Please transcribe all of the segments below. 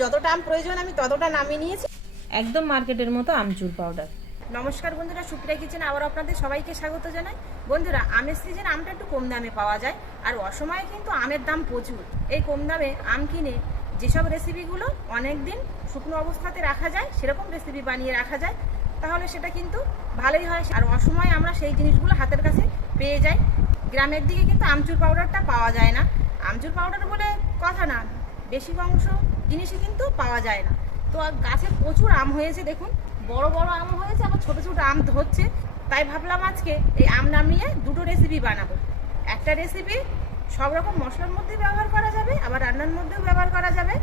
যতটা আম প্রয়োজন আমি ততটা নামিয়ে নিয়েছি। একদম মার্কেটের মতো আমচুর পাউডার নমস্কার বন্ধুরা সুপ্রিয়া কিচেন আবার আপনাদের সবাইকে স্বাগত জানাই। বন্ধুরা আমের সিজন আমটা একটু কম দামে পাওয়া যায় আর অসময়ে কিন্তু আমের দাম প্রচুর। এই কম দামে আম কিনে যেসব রেসিপিগুলো অনেক দিন শুকনো অবস্থাতে রাখা যায় সেরকম রেসিপি বানিয়ে রাখা যায় তাহলে সেটা কিন্তু ভালোই হয়। আর অসময়ে আমরা সেই জিনিসগুলো হাতের কাছে পেয়ে যাই। গ্রামের দিকে কিন্তু আমচুর পাউডারটা পাওয়া যায় না। আমচুর পাউডার বলে কথা না। বেশি অংশ জিনিসই কিন্তু পাওয়া যায় না। তো গাছে প্রচুর আম হয়েছে দেখুন, বড় বড় আম হয়েছে, আবার ছোট ছোট আম হচ্ছে তাই ভাবলাম আজকে এই আম নামিয়ে দুটো রেসিপি বানাবো। একটা রেসিপি সব রকম মশলার মধ্যে ব্যবহার করা যাবে, আবার রান্নার মধ্যেও ব্যবহার করা যাবে,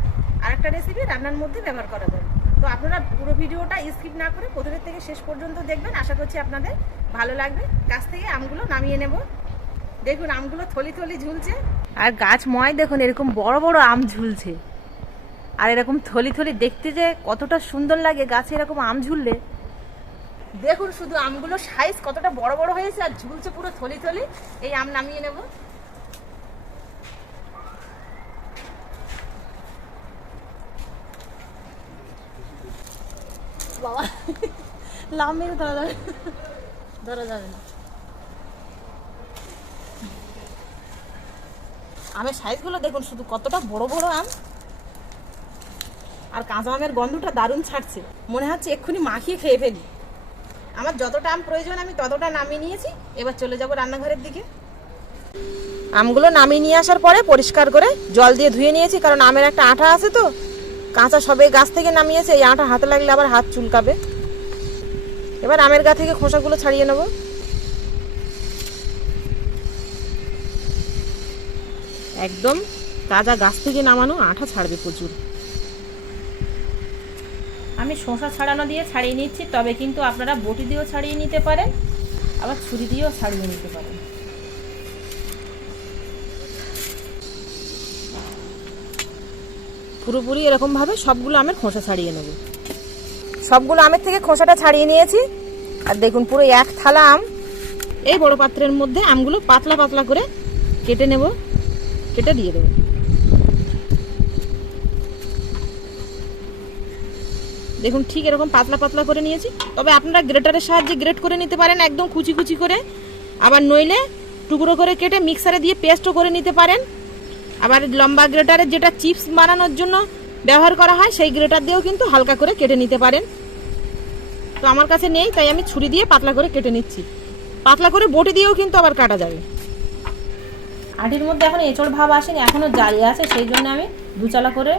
আর একটা রেসিপি রান্নার মধ্যে ব্যবহার করা যাবে। তো আপনারা পুরো ভিডিওটা স্কিপ না করে প্রথমের থেকে শেষ পর্যন্ত দেখবেন। আশা করছি আপনাদের ভালো লাগবে। গাছ থেকে আমগুলো নামিয়ে নেব। দেখুন, আমগুলো থলি থলি ঝুলছে। আর গাছ ময় দেখুন, এরকম বড় বড় আম ঝুলছে। আর এরকম থলি থলি দেখতে যে কতটা সুন্দর লাগে, গাছে এরকম আম ঝুললে। দেখুন শুধু আমগুলো সাইজ কতটা বড় বড় হয়েছে আর ঝুলছে পুরো থলি থলি। এই আম নামিয়ে নেব। বাবা যাবে না আমের সাইজগুলো দেখুন শুধু কতটা বড় বড় আম। আর কাঁচা আমের গন্ধটা দারুণ ছাড়ছে। মনে হচ্ছে এক্ষুনি মাখিয়ে খেয়ে ফেলি। আমার যতটা আম প্রয়োজন, আমি ততটা নামিয়ে নিয়েছি। এবার চলে যাব রান্নাঘরের দিকে। আমগুলো নামিয়ে নিয়ে আসার পরে পরিষ্কার করে জল দিয়ে ধুয়ে নিয়েছি, কারণ আমের একটা আঠা আছে তো। কাঁচা সবে গাছ থেকে নামিয়েছে, এই আঠা হাতে লাগলে আবার হাত চুলকাবে। এবার আমের গা থেকে খোসাগুলো ছাড়িয়ে নেব। একদম তাজা গাছ থেকে নামানো আঠা ছাড়বে প্রচুর। আমি শসা ছাড়ানো দিয়ে ছাড়িয়ে নিচ্ছি, তবে কিন্তু আপনারা বটি দিয়েও ছাড়িয়ে নিতে পারেন, আবার ছুরি দিয়েও ছাড়িয়ে নিতে পারেন। পুরোপুরি এরকমভাবে সবগুলো আমের খোসা ছাড়িয়ে নেব। সবগুলো আমের থেকে খোসাটা ছাড়িয়ে নিয়েছি, আর দেখুন পুরো এক থালা আম। এই বড় পাত্রের মধ্যে আমগুলো পাতলা পাতলা করে কেটে নেব, কেটে দিয়ে দেবো। দেখুন, ঠিক এরকম পাতলা পাতলা করে নিয়েছি। তবে আপনারা গ্রেটারের সাহায্যে গ্রেট করে নিতে পারেন, একদম কুচি কুচি করে। আবার নইলে টুকরো করে কেটে মিক্সারে দিয়ে পেস্টও করে নিতে পারেন। আবার লম্বা গ্রেটারে যেটা চিপস বানানোর জন্য ব্যবহার করা হয়, সেই গ্রেটার দিয়েও কিন্তু হালকা করে কেটে নিতে পারেন। তো আমার কাছে নেই, তাই আমি ছুরি দিয়ে পাতলা করে কেটে নিচ্ছি। পাতলা করে বটি দিয়েও কিন্তু আবার কাটা যাবে। আটির মধ্যে এখন এঁচড় ভাব আসেনি, এখনও জালি আছে, সেই জন্য আমি দুচালা করে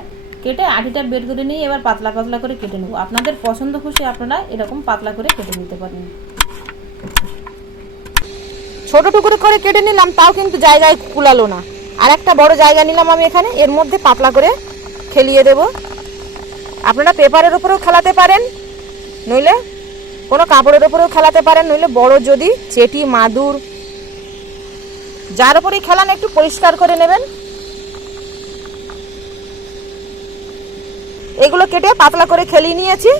কেটে আটিটা বের করে নিয়ে এবার পাতলা পাতলা করে কেটে নেব। আপনাদের পছন্দ খুশি আপনারা এরকম পাতলা করে কেটে নিতে পারেন। ছোট টুকরো করে কেটে নিলাম, তাও কিন্তু জায়গায় কুলালো না। আর একটা বড় জায়গা নিলাম আমি এখানে, এর মধ্যে পাতলা করে খেলিয়ে দেব। আপনারা পেপারের উপরেও খেলাতে পারেন, নইলে কোনো কাপড়ের উপরেও খেলাতে পারেন, নইলে বড় যদি, চেটি, মাদুর, যার উপরেই খেলান, একটু পরিষ্কার করে নেবেন। এগুলো কেটে পাতলা করে খেলিয়ে নিয়েছি।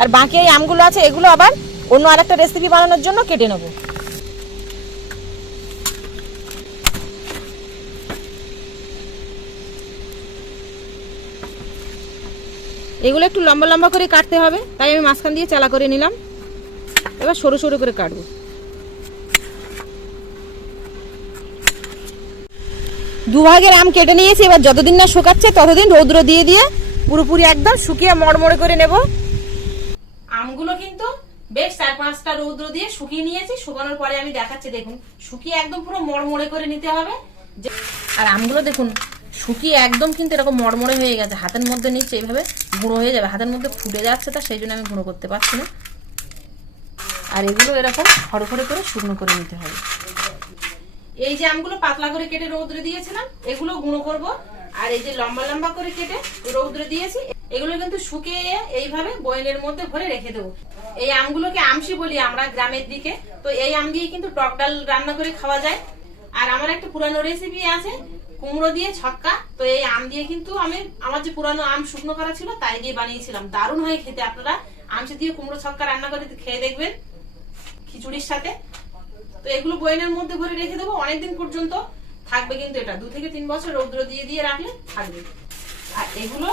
আর বাকি এই আমগুলো আছে, এগুলো আবার অন্য আরেকটা রেসিপি বানানোর জন্য কেটে নেব। এগুলো একটু লম্বা লম্বা করে কাটতে হবে, তাই আমি মাঝখান দিয়ে চালা করে নিলাম। এবার সরু সরু করে কাটবো। দুভাগের আম কেটে নিয়েছি, এবার যতদিন না শুকাচ্ছে ততদিন রৌদ্র দিয়ে দিয়ে পুরোপুরি একদম শুকিয়ে মড়মড়ে করে নেব। আমগুলো কিন্তু বেশ চার পাঁচটা রৌদ্র দিয়ে শুকিয়ে নিয়েছি শুকানোর পরে আমি দেখাচ্ছি দেখুন শুকিয়ে একদম পুরো মড়মড়ে করে নিতে হবে। আর আমগুলো দেখুন শুকিয়ে একদম কিন্তু এরকম মড়মড়ে হয়ে গেছে হাতের মধ্যে নিচ্ছে এইভাবে গুঁড়ো হয়ে যাবে হাতের মধ্যে ফুটে যাচ্ছে তা সেই জন্য আমি গুঁড়ো করতে পারছি না। আর এগুলো এরকম খড়খড়ে করে শুকনো করে নিতে হবে। এই যে আমগুলো পাতলা করে কেটে রৌদ্রে দিয়েছিলাম এগুলো গুঁড়ো করব। আর এই যে লম্বা লম্বা করে কেটে রৌদ্রে দিয়েছি, এগুলো কিন্তু শুকিয়ে এইভাবে বয়েলের মধ্যে ভরে রেখে দেবো। এই আমগুলোকে আমসি বলি আমরা গ্রামের দিকে। তো এই আম দিয়ে কিন্তু টক ডাল রান্না করে খাওয়া যায়। আর আমার একটা পুরানো রেসিপি আছে, কুমড়ো দিয়ে ছক্কা। তো এই আম দিয়ে কিন্তু আমি, আমার যে পুরানো আম শুকনো করা ছিল, তাই দিয়ে বানিয়েছিলাম। দারুণ হয় খেতে আপনারা। আমসি দিয়ে কুমড়ো ছক্কা রান্না করে খেয়ে দেখবেন খিচুড়ির সাথে। তো এগুলো বয়নের মধ্যে ভরে রেখে দেবো অনেকদিন পর্যন্ত। থাকবে কিন্তু এটা। দু থেকে তিন বছর রৌদ্র দিয়ে দিয়ে রাখলে থাকবে। আর এগুলো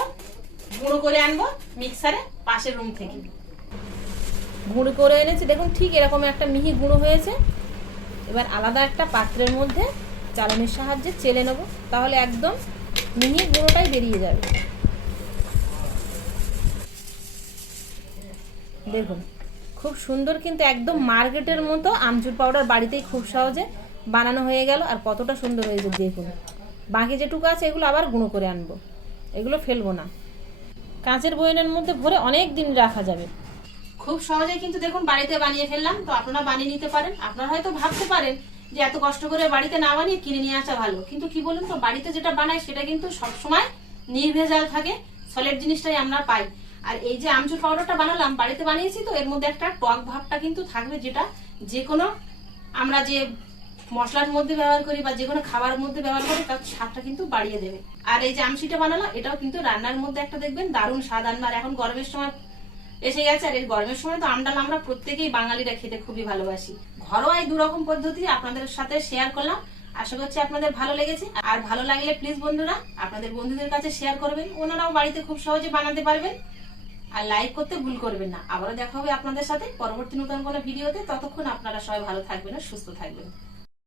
গুঁড়ো করে আনব মিক্সারে পাশের রুম থেকে। গুঁড়ো করে এনেছি। দেখুন ঠিক এরকম একটা মিহি গুঁড়ো হয়েছে। এবার আলাদা একটা পাত্রের মধ্যে চালনির সাহায্যে চেলে নেব। তাহলে একদম মিহি গুঁড়োটাই বেরিয়ে যাবে। দেখুন, খুব সুন্দর কিন্তু একদম মার্কেটের মতো আমচুর পাউডার বাড়িতেই খুব সহজে বানানো হয়ে গেল আর কতটা সুন্দর হয়েছে দেখুন বাকি যেটুকু আছে এগুলো আবার গুঁড়ো করে আনব। এগুলো ফেলব না। কাঁচের বয়নের মধ্যে ভরে অনেক দিন রাখা যাবে। খুব সহজে কিন্তু দেখুন বাড়িতে বানিয়ে ফেললাম, তো আপনারা বানিয়ে নিতে পারেন। আপনারা হয়তো ভাবতে পারেন যে এত কষ্ট করে বাড়িতে না বানিয়ে কিনে নিয়ে আসা ভালো। কিন্তু কি বলুন তো, বাড়িতে যেটা বানায় সেটা কিন্তু সবসময় নির্ভেজাল থাকে সলিড জিনিসটাই আমরা পাই। আর এই যে আমচুর পাউডারটা বানালাম, বাড়িতে বানিয়েছি তো, এর মধ্যে একটা টক ভাবটা কিন্তু থাকবে যেটা যে কোনো আমরা যে মশলার মধ্যে ব্যবহার করি বা যে কোনো খাবার মধ্যে ব্যবহার করি, তার স্বাদটা কিন্তু বাড়িয়ে দেবে। আর এই যে আমসিটা বানালাম, এটাও কিন্তু রান্নার মধ্যে একটা দেখবেন দারুণ স্বাদ আনবার এখন গরমের সময় এসে গেছে, আর এই গরমের সময় তো আমডাল আমরা প্রত্যেকেই বাঙালিরা খেতে খুবই ভালোবাসি। ঘরোয়া এই দুরকম পদ্ধতি আপনাদের সাথে শেয়ার করলাম। আশা করছি আপনাদের ভালো লেগেছে। আর ভালো লাগলে প্লিজ বন্ধুরা, আপনাদের বন্ধুদের কাছে শেয়ার করবেন। ওনারাও বাড়িতে খুব সহজে বানাতে পারবেন। আর লাইক করতে ভুল করবেন না। আবারও দেখা হবে আপনাদের সাথে পরবর্তী নতুন কোনো ভিডিওতে। ততক্ষণ আপনারা সবাই ভালো থাকবেন আর সুস্থ থাকবেন।